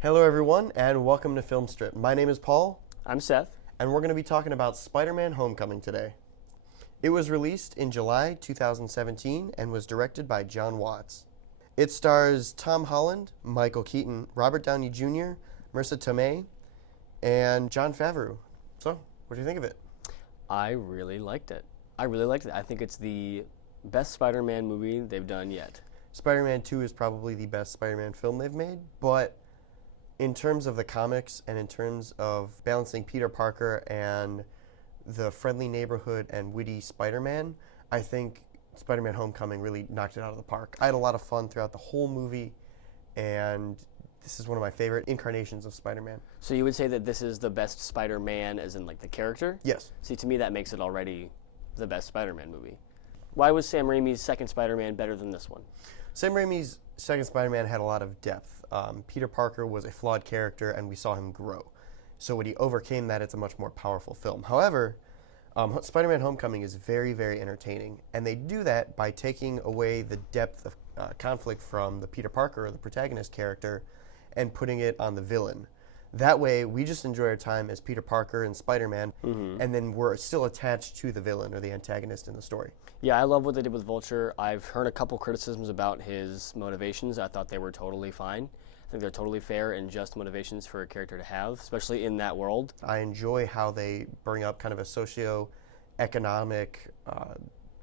Hello, everyone, and welcome to Film Strip. My name is Paul, I'm Seth. and we're going to be talking about Spider-Man Homecoming today. It was released in July 2017 and was directed by John Watts. It stars Tom Holland, Michael Keaton, Robert Downey Jr., Marissa Tomei, and Jon Favreau. So, what do you think of it? I really liked it. I think it's the best Spider-Man movie they've done yet. Spider-Man 2 is probably the best Spider-Man film they've made, but in terms of the comics and in terms of balancing Peter Parker and the friendly neighborhood and witty Spider-Man, I think Spider-Man Homecoming really knocked it out of the park. I had a lot of fun throughout the whole movie, and this is one of my favorite incarnations of Spider-Man. So you would say that this is the best Spider-Man as in like the character? Yes. See, to me that makes it already the best Spider-Man movie. Why was Sam Raimi's second Spider-Man better than this one? Sam Raimi's second Spider-Man had a lot of depth. Peter Parker was a flawed character, and we saw him grow. So when he overcame that, it's a much more powerful film. However, Spider-Man Homecoming is very, very entertaining, and they do that by taking away the depth of conflict from the Peter Parker, or the protagonist character, and putting it on the villain. That way, we just enjoy our time as Peter Parker and Spider-Man, and then we're still attached to the villain or the antagonist in the story. Yeah, I love what they did with Vulture. I've heard a couple criticisms about his motivations. I thought they were totally fine. I think they're totally fair and just motivations for a character to have, especially in that world. I enjoy how they bring up kind of a socio-economic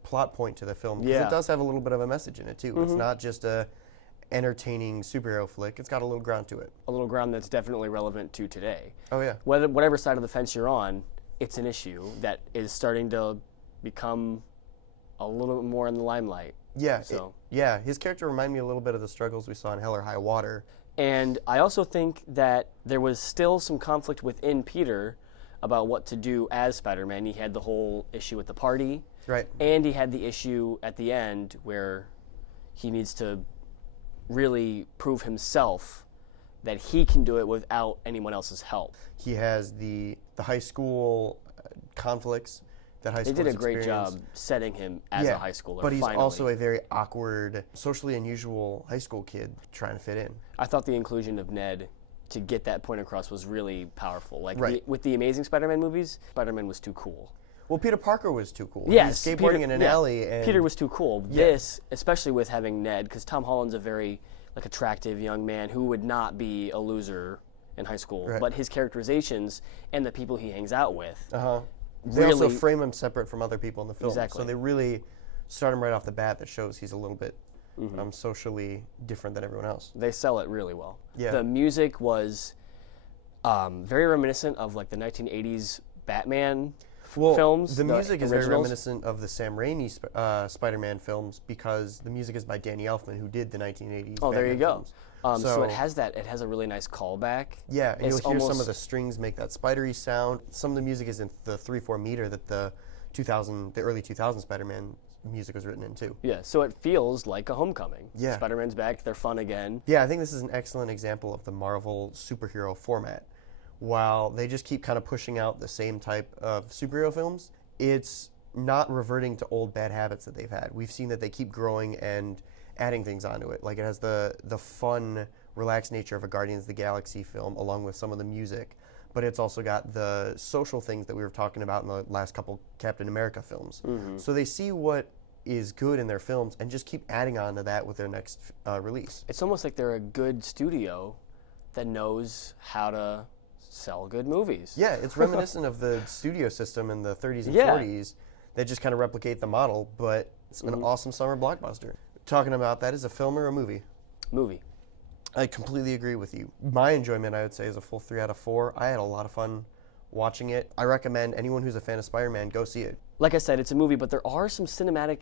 plot point to the film, because it does have a little bit of a message in it too. It's not just a entertaining superhero flick. It's got a little ground to it. A little ground that's definitely relevant to today. Oh yeah. Whatever side of the fence you're on, it's an issue that is starting to become a little bit more in the limelight. Yeah. So. His character reminded me a little bit of the struggles we saw in Hell or High Water. And I also think that there was still some conflict within Peter about what to do as Spider-Man. He had the whole issue at the party. Right. And he had the issue at the end where he needs to really prove himself that he can do it without anyone else's help. He has the high school conflicts that high school They did a great job setting him as a high schooler. But he's finally. also a very awkward, socially unusual high school kid trying to fit in. I thought the inclusion of Ned to get that point across was really powerful. Like Right. with the Amazing Spider-Man movies, Spider-Man was too cool. Well, Peter Parker was too cool. Yes, He was skateboarding in an alley. And Peter was too cool. This, especially with having Ned, because Tom Holland's a very attractive young man who would not be a loser in high school. Right. But his characterizations and the people he hangs out with, They also frame him separate from other people in the film. Exactly. So they really start him right off the bat that shows he's a little bit socially different than everyone else. they sell it really well. Yeah. The music was very reminiscent of like the 1980s Batman films. The music is very originals. reminiscent of the Sam Raimi Spider-Man films, because the music is by Danny Elfman, who did the 1980s Oh, there you Batman go. films. So it has that. It has a really nice callback. Yeah, and It's you'll hear some almost- of the strings make that spidery sound. Some of the music is in the 3/4 meter that the early 2000 Spider-Man music was written in too. Yeah, so it feels like a homecoming. Yeah. Spider-Man's back. They're fun again. Yeah, I think this is an excellent example of the Marvel superhero format. While they just keep kind of pushing out the same type of superhero films, it's not reverting to old bad habits that they've had. We've seen that they keep growing and adding things onto it. Like, it has the fun, relaxed nature of a Guardians of the Galaxy film, along with some of the music. But it's also got the social things that we were talking about in the last couple Captain America films. So they see what is good in their films and just keep adding on to that with their next release. It's almost like they're a good studio that knows how to sell good movies. Yeah, it's reminiscent of the studio system in the 30s and Yeah. 40s. They just kind of replicate the model, but it's an awesome summer blockbuster. Talking about that, is a film or a movie? Movie. I completely agree with you. My enjoyment, I would say, is a full 3 out of 4. I had a lot of fun watching it. I recommend anyone who's a fan of Spider-Man go see it. Like I said, it's a movie, but there are some cinematic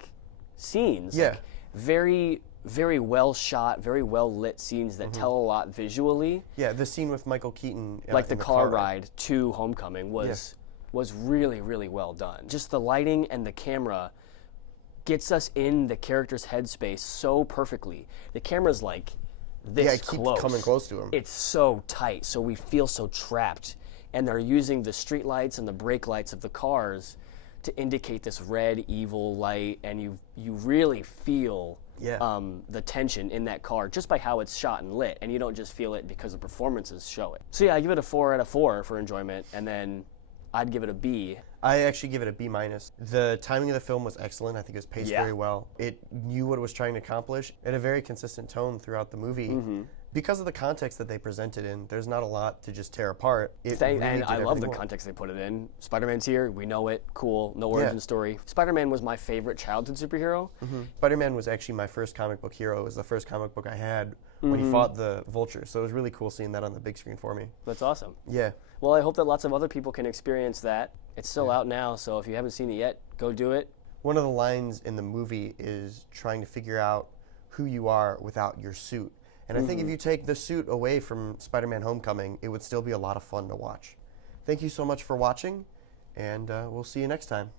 scenes. Yeah. Like very, very well shot, very well lit scenes that tell a lot visually. Yeah, the scene with Michael Keaton, Like in the car ride to Homecoming was really, really well done. Just the lighting and the camera gets us in the character's headspace so perfectly. The camera's like this Yeah, it keeps close. coming close to him. It's so tight, so we feel so trapped. And they're using the street lights and the brake lights of the cars to indicate this red, evil light, and you really feel Yeah. the tension in that car just by how it's shot and lit, and you don't just feel it because the performances show it. So yeah, I give it a 4 out of 4 for enjoyment, and then I'd give it a B. I actually give it a B minus. The timing of the film was excellent. I think it was paced very well. It knew what it was trying to accomplish at a very consistent tone throughout the movie. Because of the context that they presented in, there's not a lot to just tear apart. And I love the context they put it in. Spider-Man's here, we know it, cool, no origin story. Spider-Man was my favorite childhood superhero. Spider-Man was actually my first comic book hero. It was the first comic book I had when he fought the Vulture. So it was really cool seeing that on the big screen for me. That's awesome. Yeah. Well, I hope that lots of other people can experience that. It's still out now, so if you haven't seen it yet, go do it. One of the lines in the movie is trying to figure out who you are without your suit. And I think if you take the suit away from Spider-Man Homecoming, it would still be a lot of fun to watch. Thank you so much for watching, and we'll see you next time.